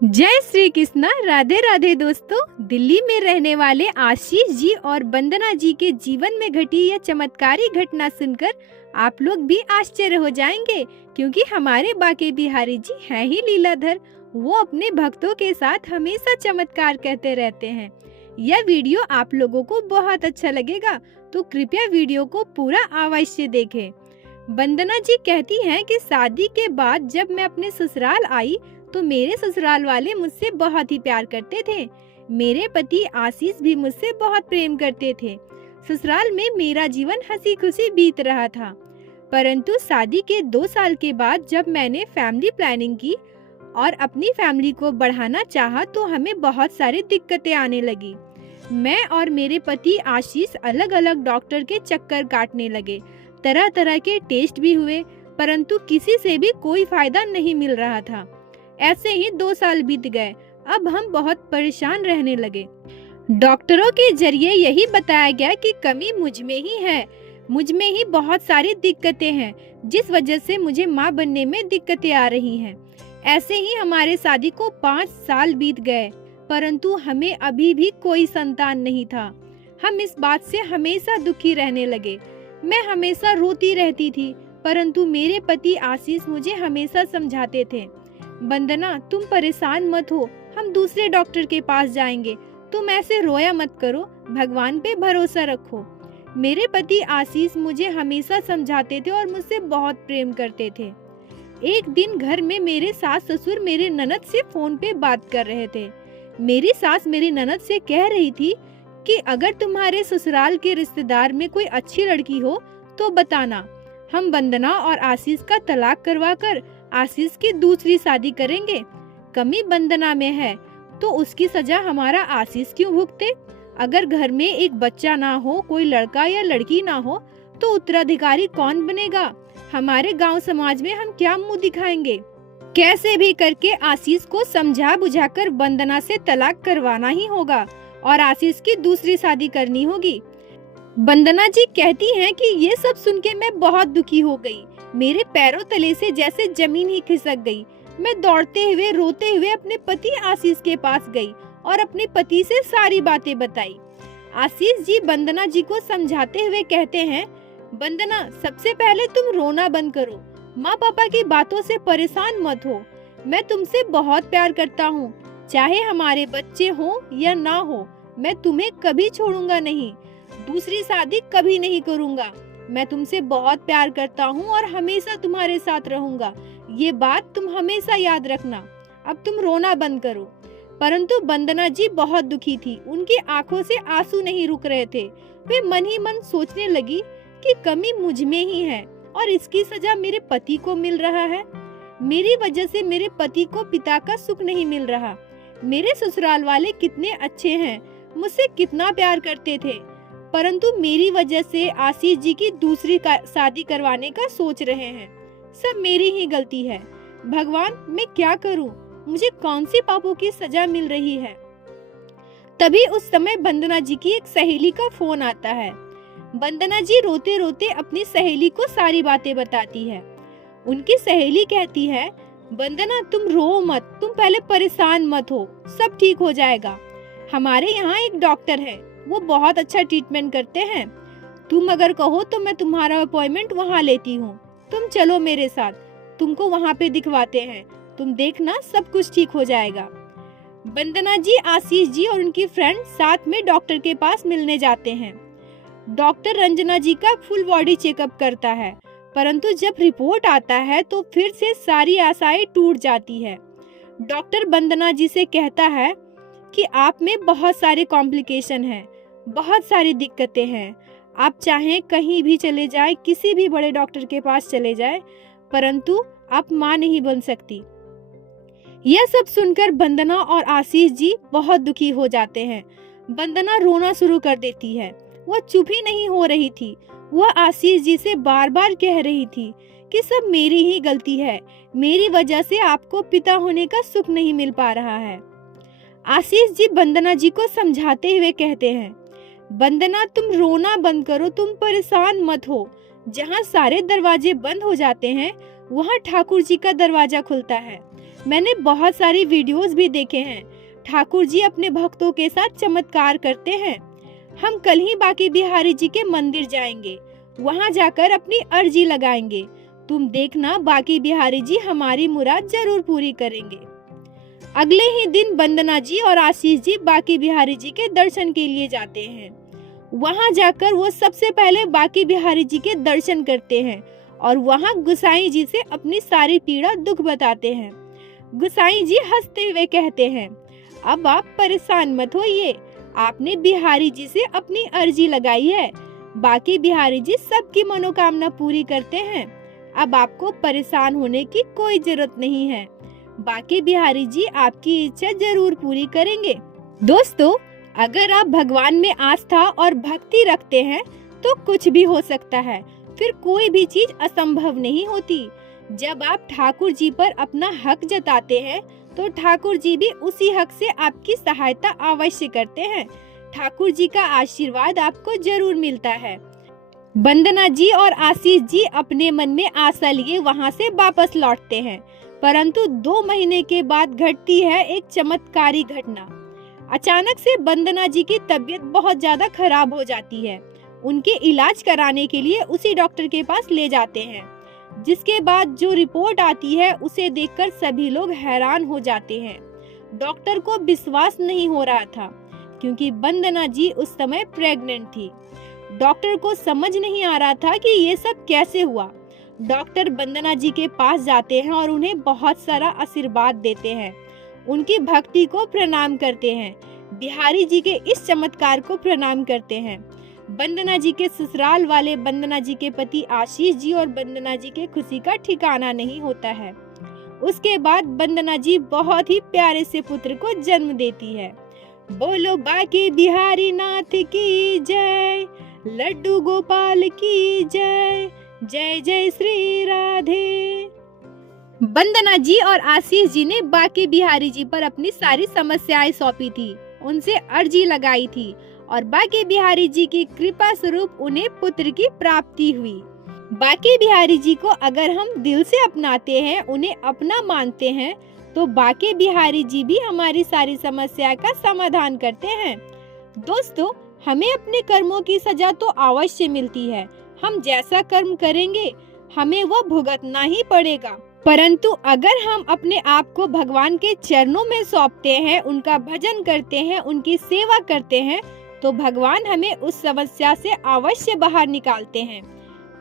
जय श्री कृष्णा। राधे राधे दोस्तों। दिल्ली में रहने वाले आशीष जी और वंदना जी के जीवन में घटी यह चमत्कारी घटना सुनकर आप लोग भी आश्चर्य हो जाएंगे, क्योंकि हमारे बाके बिहारी जी हैं ही लीलाधर। वो अपने भक्तों के साथ हमेशा चमत्कार कहते रहते हैं। यह वीडियो आप लोगों को बहुत अच्छा लगेगा, तो कृपया वीडियो को पूरा अवश्य देखें। वंदना जी कहती हैं कि शादी के बाद जब मैं अपने ससुराल आई तो मेरे ससुराल वाले मुझसे बहुत ही प्यार करते थे। मेरे पति आशीष भी मुझसे बहुत प्रेम करते थे। ससुराल में मेरा जीवन हंसी खुशी बीत रहा था। परंतु शादी के 2 साल के बाद जब मैंने फैमिली प्लानिंग की और अपनी फैमिली को बढ़ाना चाहा तो हमें बहुत सारी दिक्कतें आने लगी। मैं और मेरे पति आशीष अलग अलग डॉक्टर के चक्कर काटने लगे। तरह तरह के टेस्ट भी हुए, परंतु किसी से भी कोई फायदा नहीं मिल रहा था। ऐसे ही 2 साल बीत गए। अब हम बहुत परेशान रहने लगे। डॉक्टरों के जरिए यही बताया गया कि कमी मुझ में ही है। मुझ में ही बहुत सारी दिक्कतें हैं, जिस वजह से मुझे माँ बनने में दिक्कतें आ रही हैं। ऐसे ही हमारे शादी को 5 साल बीत गए, परंतु हमें अभी भी कोई संतान नहीं था। हम इस बात से हमेशा दुखी रहने लगे। मैं हमेशा रोती रहती थी, परंतु मेरे पति आशीष मुझे हमेशा समझाते थे, वंदना तुम परेशान मत हो, हम दूसरे डॉक्टर के पास जाएंगे, तुम ऐसे रोया मत करो, भगवान पे भरोसा रखो। मेरे पति आशीष मुझे हमेशा समझाते थे और मुझसे बहुत प्रेम करते थे। एक दिन घर में मेरे सास ससुर मेरे ननद से फोन पे बात कर रहे थे। मेरी सास मेरी ननद से कह रही थी कि अगर तुम्हारे ससुराल के रिश्तेदार में कोई अच्छी लड़की हो तो बताना, हम वंदना और आशीष का तलाक करवा कर आशीष की दूसरी शादी करेंगे। कमी वंदना में है तो उसकी सजा हमारा आशीष क्यों भुगते? अगर घर में एक बच्चा ना हो, कोई लड़का या लड़की ना हो, तो उत्तराधिकारी कौन बनेगा? हमारे गांव समाज में हम क्या मुंह दिखाएंगे? कैसे भी करके आशीष को समझा बुझाकर वंदना से तलाक करवाना ही होगा और आशीष की दूसरी शादी करनी होगी। वंदना जी कहती हैं कि ये सब सुन के मैं बहुत दुखी हो गई। मेरे पैरों तले से जैसे जमीन ही खिसक गई। मैं दौड़ते हुए रोते हुए अपने पति आशीष के पास गई और अपने पति से सारी बातें बताई। आशीष जी वंदना जी को समझाते हुए कहते हैं, वंदना सबसे पहले तुम रोना बंद करो, माँ पापा की बातों से परेशान मत हो। मैं तुमसे बहुत प्यार करता हूँ, चाहे हमारे बच्चे हो या ना हो, मैं तुम्हें कभी छोड़ूंगा नहीं, दूसरी शादी कभी नहीं करूंगा। मैं तुमसे बहुत प्यार करता हूँ और हमेशा तुम्हारे साथ रहूंगा। ये बात तुम हमेशा याद रखना। अब तुम रोना बंद करो। परंतु वंदना जी बहुत दुखी थी। उनकी आंखों से आंसू नहीं रुक रहे थे। वे मन ही मन सोचने लगी कि कमी मुझ में ही है और इसकी सजा मेरे पति को मिल रहा है। मेरी वजह से मेरे पति को पिता का सुख नहीं मिल रहा। मेरे ससुराल वाले कितने अच्छे हैं, मुझसे कितना प्यार करते थे, परंतु मेरी वजह से आशीष जी की दूसरी शादी करवाने का सोच रहे हैं। सब मेरी ही गलती है। भगवान मैं क्या करूं? मुझे कौन सी पापों की सजा मिल रही है? तभी उस समय वंदना जी की एक सहेली का फोन आता है। वंदना जी रोते रोते अपनी सहेली को सारी बातें बताती है। उनकी सहेली कहती है, वंदना तुम रो मत, तुम पहले परेशान मत हो, सब ठीक हो जाएगा। हमारे यहाँ एक डॉक्टर है, वो बहुत अच्छा ट्रीटमेंट करते हैं। तुम अगर कहो तो मैं तुम्हारा अपॉइंटमेंट वहाँ लेती हूँ, तुम चलो मेरे साथ, तुमको वहाँ पे दिखवाते हैं, तुम देखना सब कुछ ठीक हो जाएगा। वंदना जी, आशीष जी और उनकी फ्रेंड साथ में डॉक्टर के पास मिलने जाते हैं। डॉक्टर रंजना जी का फुल बॉडी चेकअप करता है, परंतु जब रिपोर्ट आता है तो फिर से सारी आशाएं टूट जाती है। डॉक्टर वंदना जी से कहता है कि आप में बहुत सारे कॉम्प्लिकेशन हैं, बहुत सारी दिक्कतें हैं। आप चाहें कहीं भी चले जाएं, किसी भी बड़े डॉक्टर के पास चले जाएं, परंतु आप माँ नहीं बन सकती। यह सब सुनकर वंदना और आशीष जी बहुत दुखी हो जाते हैं। वंदना रोना शुरू कर देती है। वह चुप ही नहीं हो रही थी। वह आशीष जी से बार बार कह रही थी कि सब मेरी ही गलती है, मेरी वजह से आपको पिता होने का सुख नहीं मिल पा रहा है। आशीष जी वंदना जी को समझाते हुए कहते हैं, वंदना तुम रोना बंद करो, तुम परेशान मत हो। जहाँ सारे दरवाजे बंद हो जाते हैं वहाँ ठाकुर जी का दरवाजा खुलता है। मैंने बहुत सारी वीडियोस भी देखे हैं। ठाकुर जी अपने भक्तों के साथ चमत्कार करते हैं। हम कल ही बांके बिहारी जी के मंदिर जाएंगे, वहां जाकर अपनी अर्जी लगाएंगे। तुम देखना बांके बिहारी जी हमारी मुराद जरूर पूरी करेंगे। अगले ही दिन वंदना जी और आशीष जी बांके बिहारी जी के दर्शन के लिए जाते हैं। वहां जाकर वो सबसे पहले बांके बिहारी जी के दर्शन करते हैं और वहां गुसाई जी से अपनी सारी पीड़ा दुख बताते हैं। गुसाई जी हंसते हुए कहते हैं, अब आप परेशान मत होइए, आपने बिहारी जी से अपनी अर्जी लगाई है। बांके बिहारी जी सबकी मनोकामना पूरी करते हैं। अब आपको परेशान होने की कोई जरूरत नहीं है। बांके बिहारी जी आपकी इच्छा जरूर पूरी करेंगे। दोस्तों, अगर आप भगवान में आस्था और भक्ति रखते हैं तो कुछ भी हो सकता है, फिर कोई भी चीज असंभव नहीं होती। जब आप ठाकुर जी पर अपना हक जताते हैं तो ठाकुर जी भी उसी हक से आपकी सहायता अवश्य करते हैं। ठाकुर जी का आशीर्वाद आपको जरूर मिलता है। वंदना जी और आशीष जी अपने मन में आशा लिए वहां से वापस लौटते हैं, परंतु 2 महीने के बाद घटती है एक चमत्कारी घटना। अचानक से वंदना जी की तबीयत बहुत ज्यादा खराब हो जाती है। उनके इलाज कराने के लिए उसी डॉक्टर के पास ले जाते हैं, जिसके बाद जो रिपोर्ट आती है उसे देखकर सभी लोग हैरान हो जाते हैं। डॉक्टर को विश्वास नहीं हो रहा था क्योंकि वंदना जी उस समय प्रेग्नेंट थी। डॉक्टर को समझ नहीं आ रहा था कि ये सब कैसे हुआ। डॉक्टर वंदना जी के पास जाते हैं और उन्हें बहुत सारा आशीर्वाद देते हैं, उनकी भक्ति को प्रणाम करते हैं, बिहारी जी के इस चमत्कार को प्रणाम करते हैं। वंदना जी के ससुराल वाले वंदना जी के पति आशीष जी और वंदना जी के खुशी का ठिकाना नहीं होता है। उसके बाद वंदना जी बहुत ही प्यारे से पुत्र को जन्म देती है। बोलो बांके बिहारी नाथ की जय, लड्डू गोपाल की जय, जय जय श्री राधे। वंदना जी और आशीष जी ने बांके बिहारी जी पर अपनी सारी समस्याएं सौंपी थी, उनसे अर्जी लगाई थी और बांके बिहारी जी की कृपा स्वरूप उन्हें पुत्र की प्राप्ति हुई। बांके बिहारी जी को अगर हम दिल से अपनाते हैं, उन्हें अपना मानते हैं, तो बांके बिहारी जी भी हमारी सारी समस्या का समाधान करते हैं। दोस्तों, हमें अपने कर्मों की सजा तो अवश्य मिलती है। हम जैसा कर्म करेंगे हमें वो भुगतना ही पड़ेगा, परंतु अगर हम अपने आप को भगवान के चरणों में सौंपते हैं, उनका भजन करते हैं, उनकी सेवा करते हैं, तो भगवान हमें उस समस्या से अवश्य बाहर निकालते हैं।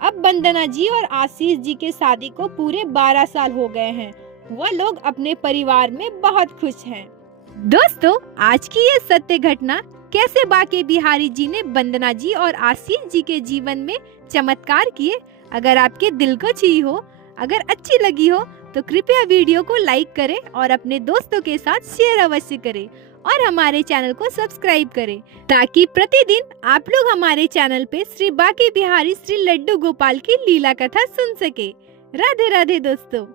अब वंदना जी और आशीष जी के शादी को पूरे 12 साल हो गए हैं। वह लोग अपने परिवार में बहुत खुश हैं। दोस्तों, आज की ये सत्य घटना कैसे बांके बिहारी जी ने वंदना जी और आशीष जी के जीवन में चमत्कार किए, अगर आपके दिल को छी हो, अगर अच्छी लगी हो, तो कृपया वीडियो को लाइक करें और अपने दोस्तों के साथ शेयर अवश्य करें और हमारे चैनल को सब्सक्राइब करें, ताकि प्रतिदिन आप लोग हमारे चैनल पे श्री बांके बिहारी श्री लड्डू गोपाल की लीला कथा सुन सके। राधे राधे दोस्तों।